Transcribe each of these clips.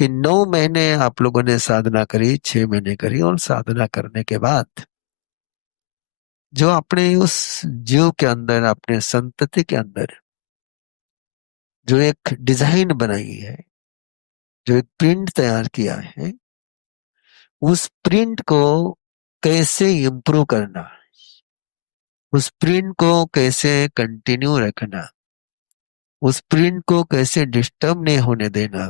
कि 9 महीने आप लोगों ने साधना करी, 6 महीने करी, और साधना करने के बाद जो आपने उस जीव के अंदर, अपने संतति के अंदर जो एक डिजाइन बनाई है, जो एक प्रिंट तैयार किया है, उस प्रिंट को कैसे इम्प्रूव करना, उस प्रिंट को कैसे कंटिन्यू रखना, उस प्रिंट को कैसे डिस्टर्ब नहीं होने देना,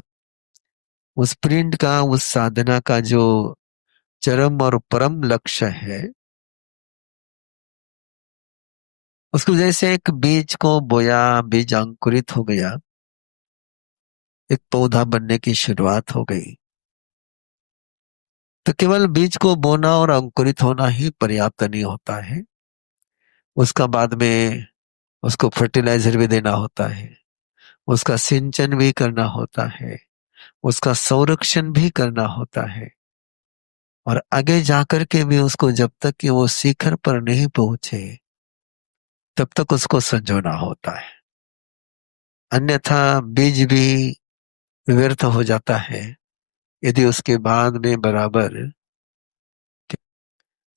उस प्रिंट का, उस साधना का जो चरम और परम लक्ष्य है, उसको जैसे एक बीज को बोया, बीज अंकुरित हो गया, एक पौधा बनने की शुरुआत हो गई, तो केवल बीज को बोना और अंकुरित होना ही पर्याप्त नहीं होता है। उसका बाद में उसको फर्टिलाइजर भी देना होता है, उसका सिंचन भी करना होता है, उसका संरक्षण भी करना होता है, और आगे जाकर के भी उसको जब तक कि वो शिखर पर नहीं पहुंचे तब तक उसको संजोना होता है। अन्यथा बीज भी व्यर्थ हो जाता है यदि उसके बाद में बराबर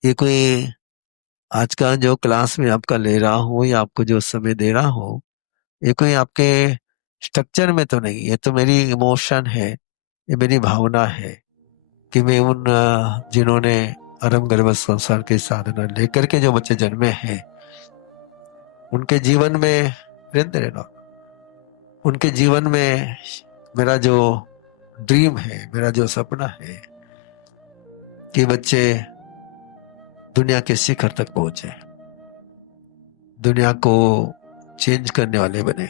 ये कोई आज का जो क्लास में आपका ले रहा हूं या आपको जो समय दे रहा हूं, ये कोई आपके स्ट्रक्चर में तो नहीं, ये तो मेरी इमोशन है, ये मेरी भावना है कि मैं उन जिन्होंने अरम गर्भ संसार की साधना लेकर के जो बच्चे जन्मे हैं, उनके जीवन में वीरेंद्र रहना, उनके जीवन में मेरा जो ड्रीम है, मेरा जो सपना है कि बच्चे दुनिया के शिखर तक पहुंचे, दुनिया को चेंज करने वाले बने।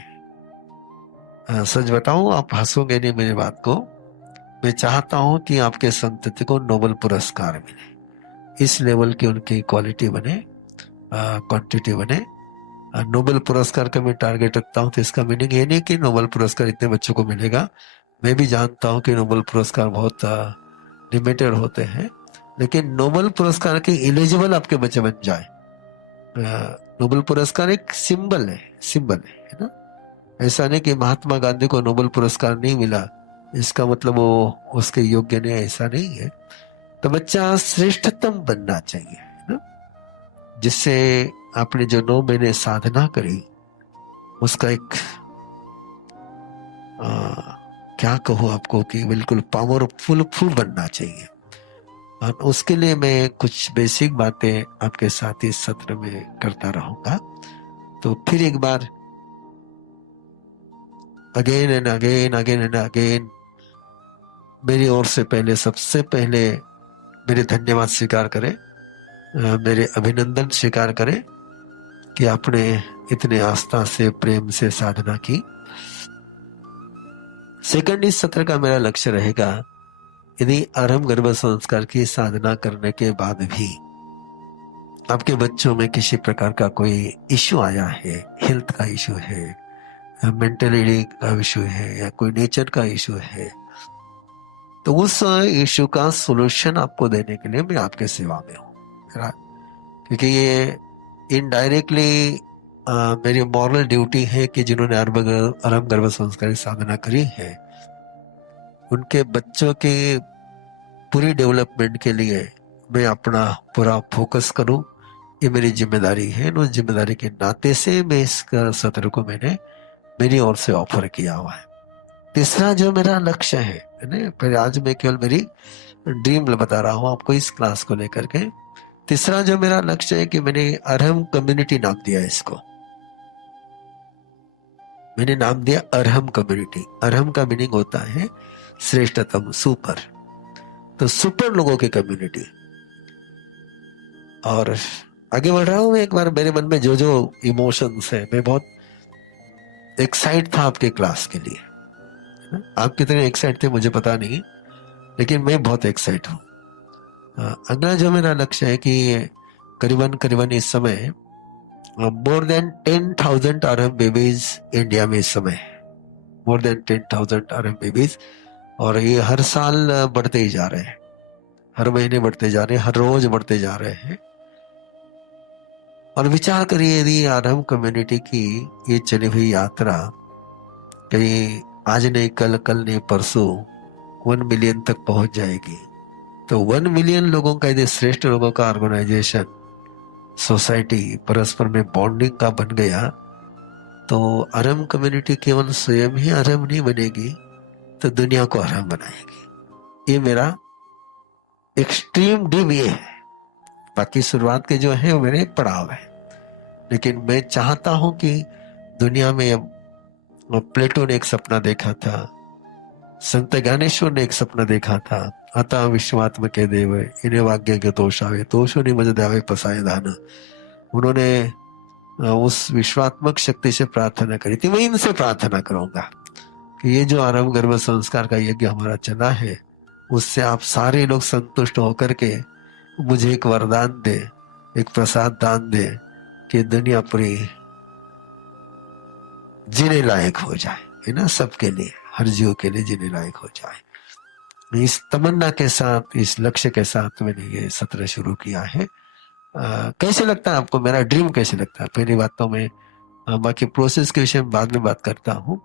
सच बताऊं, आप हंसोगे नहीं मेरी बात को, मैं चाहता हूं कि आपके संतति को नोबेल पुरस्कार मिले, इस लेवल की उनकी क्वालिटी बने, क्वांटिटी बने। नोबेल पुरस्कार का मैं टारगेट रखता हूं, तो इसका मीनिंग ये नहीं कि नोबेल पुरस्कार इतने बच्चों को मिलेगा। मैं भी जानता हूं कि नोबेल पुरस्कार बहुत लिमिटेड होते हैं, लेकिन नोबेल पुरस्कार के एलिजिबल आपके बच्चे बन जाए। नोबेल पुरस्कार एक सिंबल है ना। ऐसा नहीं कि महात्मा गांधी को नोबेल पुरस्कार नहीं मिला इसका मतलब वो उसके योग्य नहीं, ऐसा नहीं है। तो बच्चा श्रेष्ठतम बनना चाहिए, है ना, जिससे आपने जो 9 महीने साधना करी उसका एक क्या कहूँ आपको कि बिल्कुल पावरफुल फुल बनना चाहिए। और उसके लिए मैं कुछ बेसिक बातें आपके साथ इस सत्र में करता रहूंगा। तो फिर एक बार अगेन एंड अगेन मेरी ओर से पहले, सबसे पहले मेरे धन्यवाद स्वीकार करें, मेरे अभिनंदन स्वीकार करें कि आपने इतने आस्था से, प्रेम से साधना की। सेकंड, इस सत्र का मेरा लक्ष्य रहेगा, यदि आरंभ गर्भ संस्कार की साधना करने के बाद भी आपके बच्चों में किसी प्रकार का कोई इश्यू आया है, हेल्थ का इश्यू है, मेंटलिटी का इश्यू है, या कोई नेचर का इश्यू है, तो उस इश्यू का सॉल्यूशन आपको देने के लिए मैं आपके सेवा में हूँ। क्योंकि ये इनडायरेक्टली मेरी मॉरल ड्यूटी है कि जिन्होंने आरंभ गर्भ संस्कार की साधना करी है उनके बच्चों के पूरी डेवलपमेंट के लिए मैं अपना पूरा फोकस करूं, ये मेरी जिम्मेदारी है। उस जिम्मेदारी के नाते से मैं इस सत्र को मैंने मेरी ओर से ऑफर किया हुआ है। तीसरा जो मेरा लक्ष्य है ना, फिर आज मैं केवल मेरी ड्रीम बता रहा हूं आपको इस क्लास को लेकर के। तीसरा जो मेरा लक्ष्य है कि मैंने अरहम कम्युनिटी नाम दिया है इसको, मैंने नाम दिया अरहम कम्युनिटी। अरहम का मीनिंग होता है श्रेष्ठतम, सुपर, तो सुपर लोगों की कम्युनिटी। और आगे बढ़ रहा हूं, एक बार मेरे मन में जो जो इमोशंस है, मैं बहुत एक्साइट था आपके क्लास के लिए। आप कितने एक्साइट थे मुझे पता नहीं, लेकिन मैं बहुत एक्साइट हूं। अगला जो मेरा लक्ष्य है कि करीबन इस समय more than 10,000 RM babies India में इस समय, मोर देन 10,000 आरएम बेबीज, और ये हर साल बढ़ते ही जा रहे हैं, हर महीने बढ़ते जा रहे हैं, हर रोज बढ़ते जा रहे हैं। और विचार करिए, यदि आरएम कम्युनिटी की ये चली हुई यात्रा कहीं आज नहीं कल, कल नहीं परसों 1 मिलियन तक पहुंच जाएगी, तो 1 मिलियन लोगों का यदि श्रेष्ठ लोगों का ऑर्गेनाइजेशन, सोसाइटी परस्पर में बॉन्डिंग का बन गया, तो अरम कम्युनिटी केवल स्वयं ही अरम नहीं बनेगी, तो दुनिया को अरम बनाएगी। ये मेरा एक्सट्रीम ड्रीम ये है। बाकी शुरुआत के जो है वो मेरे पड़ाव है, लेकिन मैं चाहता हूं कि दुनिया में, अब प्लेटो ने एक सपना देखा था, संत ज्ञानेश्वर ने एक सपना देखा था, अतः विश्वात्मके देव इन्हें वाग्य के तोषावे तोषो निमज दावे पसाए दाना। उन्होंने उस विश्वात्मक शक्ति से प्रार्थना करी थी। मैं इनसे प्रार्थना करूंगा कि ये जो आरंभ गर्भ संस्कार का यज्ञ हमारा चला है, उससे आप सारे लोग संतुष्ट होकर के मुझे एक वरदान दे, एक प्रसाद दान दे कि दुनिया पूरी जीने लायक हो जाए, है ना, सबके लिए, हर जीव के लिए जीने लायक हो जाए। इस तमन्ना के साथ, इस लक्ष्य के साथ मैंने ये सत्र शुरू किया है। कैसे लगता है आपको, मेरा ड्रीम कैसे लगता है? पहली बात तो मैं बाकी प्रोसेस के विषय में बाद में बात करता हूँ,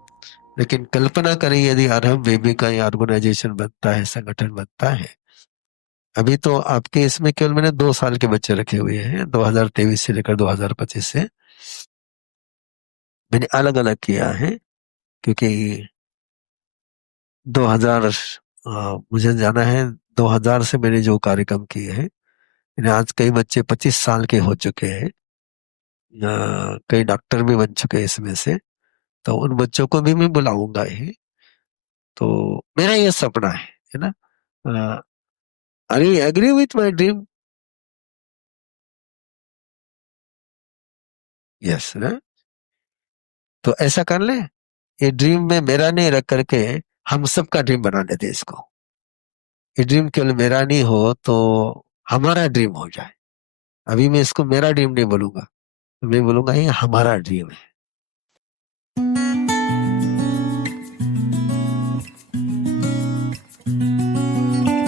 लेकिन कल्पना करें यदि आरंभ बेबी का ऑर्गेनाइजेशन बनता है, संगठन बनता है। अभी तो आपके इसमें केवल मैंने 2 साल के बच्चे रखे हुए हैं, 2023 से लेकर 2025 से मैंने अलग अलग किया है, क्योंकि 2000 मुझे जाना है, 2000 से मैंने जो कार्यक्रम किए हैं, आज कई बच्चे 25 साल के हो चुके हैं, कई डॉक्टर भी बन चुके हैं इसमें से, तो उन बच्चों को भी मैं बुलाऊंगा ही। तो मेरा ये सपना है ना। Are you agree with my dream? Yes ना। तो ऐसा कर ले, ये ड्रीम में मेरा नहीं रख करके हम सबका ड्रीम बना लेते इसको। ये ड्रीम केवल मेरा नहीं हो तो हमारा ड्रीम हो जाए। अभी मैं इसको मेरा ड्रीम नहीं बोलूंगा, मैं बोलूंगा ये हमारा ड्रीम है।